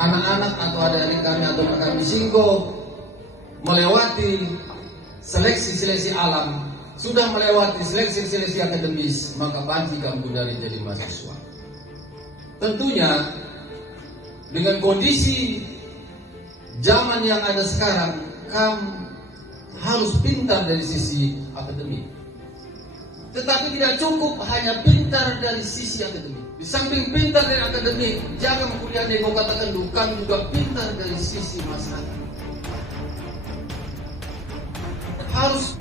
anak-anak atau adik-adik kami atau kami Singgo melewati seleksi-seleksi alam, sudah melewati seleksi-seleksi akademis, maka panji kamu dari jadi mahasiswa. Tentunya dengan kondisi zaman yang ada sekarang, kamu harus pintar dari sisi akademik. Tetapi tidak cukup hanya pintar dari sisi akademik. Di samping pintar dari akademik, jangan kuliah yang kau katakan bukan juga pintar dari sisi masyarakat. Harus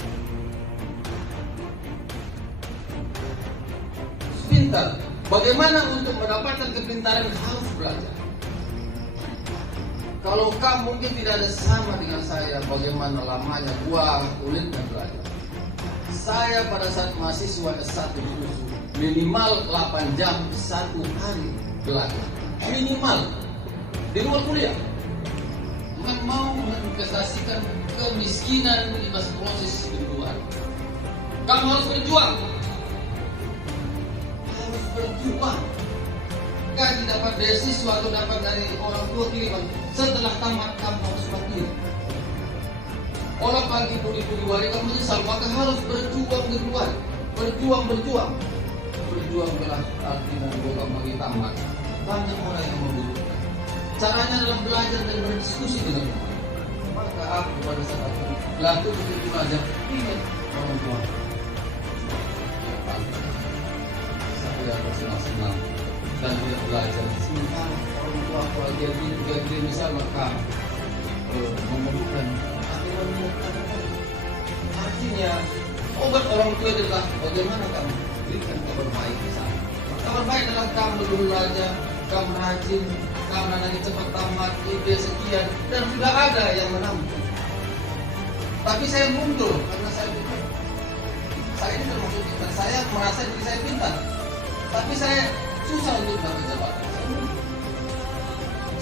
pintar. Bagaimana untuk mendapatkan kepintaran harus belajar. Kalau kamu mungkin tidak ada sama dengan saya, bagaimana lamanya buang kulit dan belajar. Saya pada saat mahasiswa S1 di USU minimal 8 jam satu hari belajar. Minimal di luar kuliah. Mau menginvestasikan kemiskinan di masa proses kehidupan. Kamu harus berjuang. Harus berjuang. Gaji dapat beasiswa atau dapat dari orang tua kiriman. Setelah tamat kamu harus mandiri. Orang pagi puli-puli wari kamu menyesal, maka harus berjuang duluan. Berjuang. Berjuang belah artinya bukan bagi tamat. Banyak orang yang membutuhkan. Caranya adalah belajar dan berdiskusi dengan orang. Maka aku pada saat itu laku begitu belajar, ingat orang tua. Saya bersenang-senang dan dia belajar. Sementara orang tua aku lagi dia bisa maka memerlukan. Artinya obat orang tua adalah bagaimana kamu berikan kabar baik di sana. Kabar baik adalah kamu dulu belajar, kamu rajin, kamu nanti cepat tamat, ide sekian, dan sudah ada yang menampung. Tapi saya mundur karena saya pintar. Saya ini termasuk pintar. Saya merasa diri saya pintar, tapi saya susah untuk dapat jabatan.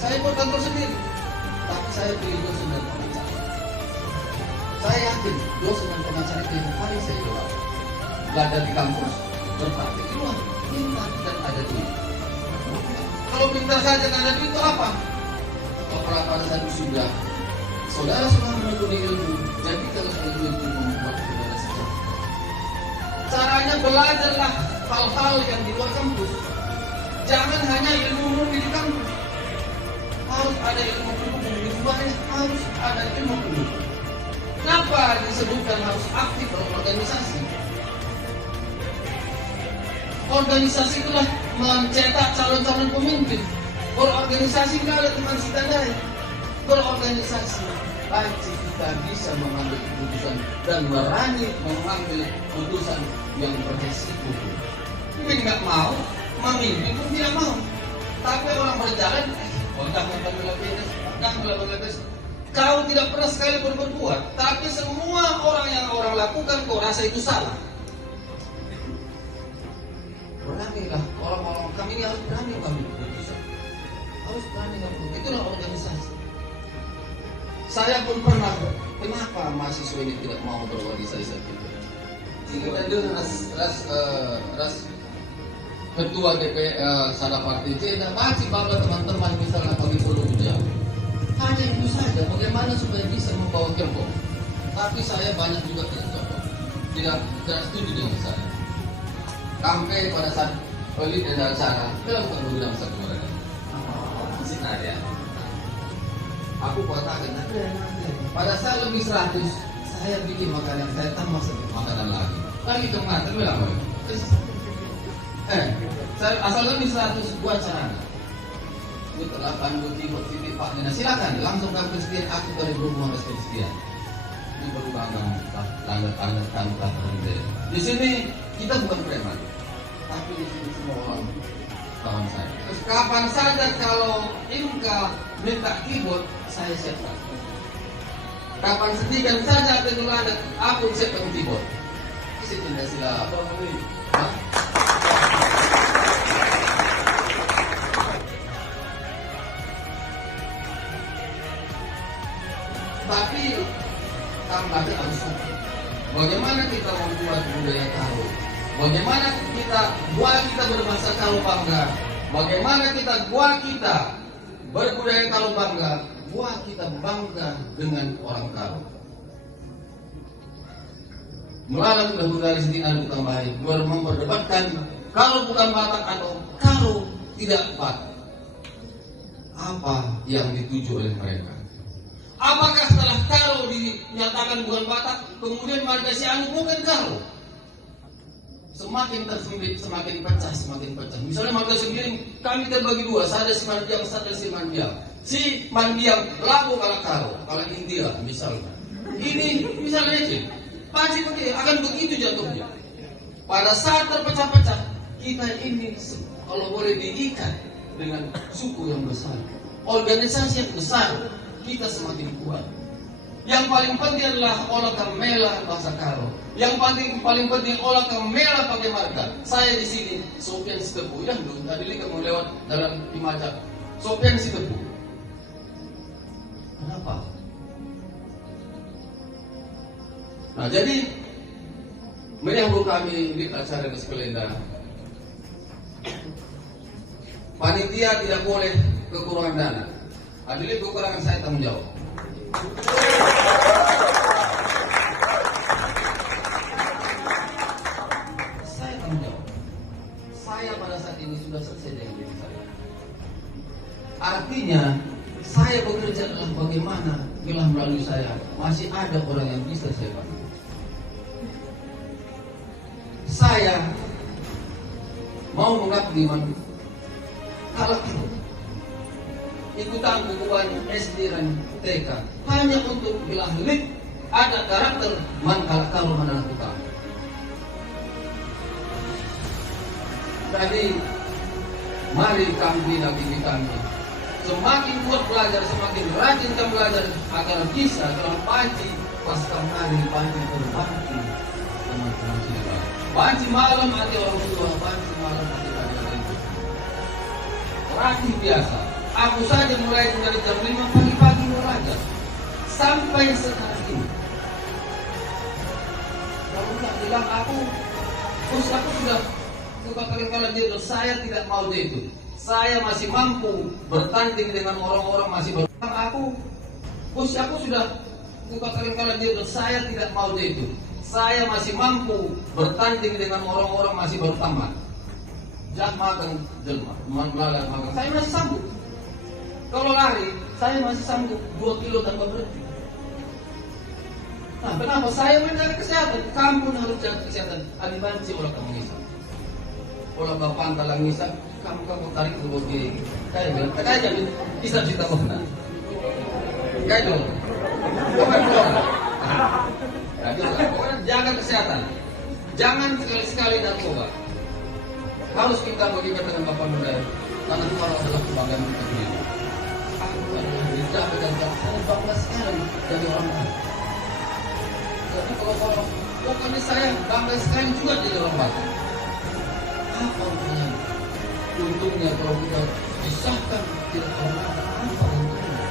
Saya buat kantor sendiri, tapi saya pilih dosen dan pengacara. Saya yakin dosen dan pengacara itu yang paling saya jual. Belajar di kampus, berpraktik di luar, pintar dan ada duit. Kalau pintar saja tidak ada duit itu apa? Kalau pada saat sudah saudara sudah menekuni ilmu, jadi kalau ilmu itu membuat saudara sejahtera. Caranya belajarlah hal-hal yang di luar kampus. Jangan hanya ilmu di kampus. Harus ada ilmu pendukung di luarnya, harus ada ilmu pendukung. Kenapa disebutkan harus aktif berorganisasi? Organisasi itulah mencetak calon-calon pemimpin. Berorganisasi tidak ada teman kita lain. Berorganisasi pasti kita bisa mengambil keputusan dan berani mengambil keputusan yang beresiko. Mungkin nggak mau, memimpin pun tidak mau. Tapi orang berjalan, kau tidak pernah sekali berbuat, tapi semua orang yang orang lakukan kau rasa itu salah. Beranilah orang-orang kami ini harus berani mengambil keputusan. Harus berani mengambil keputusan. Itulah organisasi. Saya pun pernah. Kenapa mahasiswa ini tidak mau berorganisasi? Kita dulu ras ketua DPR Sada Partai tidak masih bangga teman-teman misalnya bagi perlu jauh. Hanya itu saja. Bagaimana supaya bisa membawa kelompok? Tapi saya banyak juga tidak setuju dengan saya. Sampai pada saat pelit dan acara, kenapa kamu bilang satu mereka? Masih ada. Aku katakan ada. Pada saat lebih 100, saya bikin makanan, saya tambah satu makanan lagi. Lagi kemana? Bilang apa? Saya asal lebih 100 buat caranya. Ini telah pandu titik Pak Nina. Silakan langsung kamu sekian. Aku dari rumah sekian. Ini perlu tanggal di sini kita bukan preman, tapi di sini semua orang kawan saya. Terus kapan saja kalau Inka minta keyboard, saya siapkan. Kapan sedikan saja penularan, aku siapkan keyboard. Isi tidak sila. Tapi tambah harus bagaimana kita membuat budaya tahu? Bagaimana kita buat kita berbahasa tahu bangga? Bagaimana kita buat kita Berbudaya kalau bangga, buat kita bangga dengan orang Karo. Melalang sudah berkali sedikit ada tambahan, memperdebatkan kalau bukan Batak atau Karo tidak Batak. Apa yang dituju oleh mereka? Apakah setelah Karo dinyatakan bukan Batak, kemudian marga Sianu bukan Karo? Semakin tersempit, semakin pecah, semakin pecah. Misalnya marga Sembiring, kami terbagi dua, ada si Mandiang, ada si Mandiang. Si Mandiang laku kalah Karo, kalah India misalnya. Ini misalnya aja, pasti akan begitu jatuhnya. Pada saat terpecah-pecah, kita ini kalau boleh diikat dengan suku yang besar, organisasi yang besar, kita semakin kuat. Yang paling penting adalah olah kamela bahasa Karo. Yang paling penting olah kamela pakai marga. Saya di sini Sofian Sitepu. Ya dulu tadi kamu lewat dalam Imajak. Sofian Sitepu. Kenapa? Nah jadi menyambut kami di acara Keskelenda. Panitia tidak boleh kekurangan dana. Adili kekurangan saya tanggung jawab. Saya tanggung jawab. Saya pada saat ini sudah selesai dengan diri saya. Artinya saya bekerja adalah bagaimana bila melalui saya masih ada orang yang bisa saya bantu. Saya mau mengabdi manusia. Kalau ikutan bukuan SD dan TK hanya untuk bilang ada karakter kalau mana kita. Jadi mari kami lagi kami semakin kuat belajar, semakin rajin kita belajar agar bisa dalam panci pas kemarin panci berbagi teman-teman sini. Panci malam hati orang tua, panci malam hati adik-adik. Rajin biasa. Aku saja mulai dari jam 5 pagi-pagi belajar sampai sekarang ini. Kalau nggak bilang aku sudah suka kali-kali itu, saya tidak mau itu. Saya masih mampu bertanding dengan orang-orang masih bertanding. Aku sudah suka kali-kali itu, saya tidak mau itu. Saya masih mampu bertanding dengan orang-orang masih bertambah. Jak makan jelma, makan, saya masih sanggup. Kalau lari, saya masih sanggup 2 kilo tanpa berhenti. Nah, kenapa? Saya menjaga kesehatan. Kamu pun harus jaga kesehatan. Ani banci olah kamu ngisap. Olah bapak talang ngisap, kamu tarik ke bogi. Kayak bilang, kayak jadi bisa cerita mana? Kayak dulu. Kamu keluar. Pokoknya jaga kesehatan. Jangan sekali-sekali narkoba. Harus kita berikan dengan bapak muda. Karena itu adalah kebanggaan kita sendiri. Bisa bergantian, saya bangga sekali jadi orang Batak. Jadi kalau pokoknya saya bangga sekali juga jadi orang Batak. Apa untungnya? Untungnya kalau kita disahkan tidak orang Batak, apa untungnya?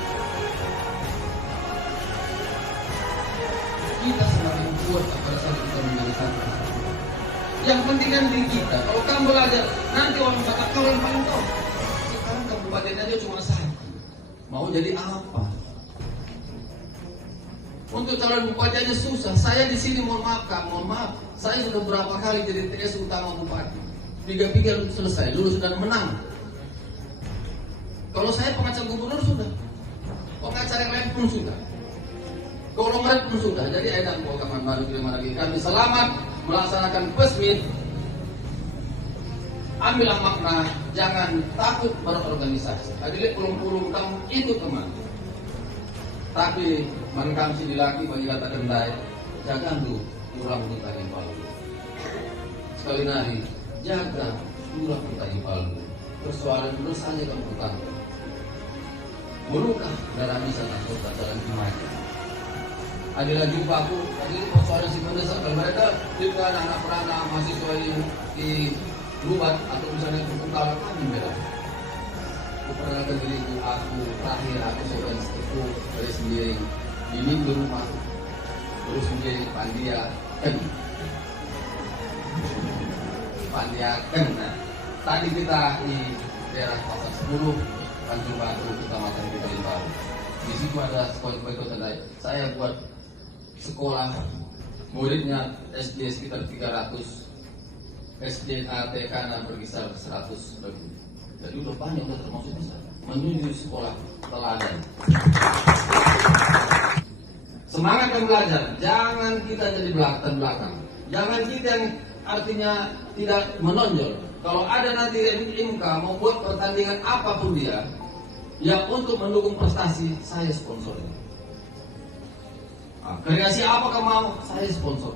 Kita semakin kuat pada saat kita menjadi satu. Yang penting kan diri kita. Kalau kamu belajar, nanti orang Batak kau yang paling tahu. Sekarang kabupaten aja cuma satu. Mau jadi apa? Untuk calon bupati aja susah. Saya di sini mohon maaf. Saya sudah berapa kali jadi TS utama bupati. 3 selesai, lulus dan menang. Kalau saya pengacara gubernur sudah, pengacara yang lain pun sudah, konglomerat pun sudah. Jadi ada kawan baru terima lagi. Kami selamat melaksanakan pesmit. Ambillah makna, jangan takut berorganisasi. Adilik pulung-pulung kamu itu teman. Tapi mankam si dilaki bagi kata kendai, jangan lu kurang kita impal. Sekali nari, jaga kurang kita impal. Persoalan dulu saja kamu utama. Mulukah darah bisa takut dalam imannya. Adalah jumpa aku, tadi persoalan si mendesak kalau mereka juga anak-anak perana mahasiswa di Lubat atau misalnya Bukal kami beda. Aku pernah ke diriku, aku terakhir aku seorang sepupu dari sendiri ini di rumah terus menjadi pandiakan. Nah, tadi kita di daerah pasar 10 Tanjung Batu, Kecamatan Bukit Baru. Di situ ada sekolah saya buat sekolah, muridnya SD sekitar 300, SD TK berkisar 100 lebih. Jadi udah banyak, udah termasuk besar. Menuju sekolah teladan. Semangat yang belajar, jangan kita jadi belakang. Jangan kita yang artinya tidak menonjol. Kalau ada nanti MK mau buat pertandingan apapun dia, yang untuk mendukung prestasi, saya sponsor. Kreasi apa kamu mau, saya sponsor.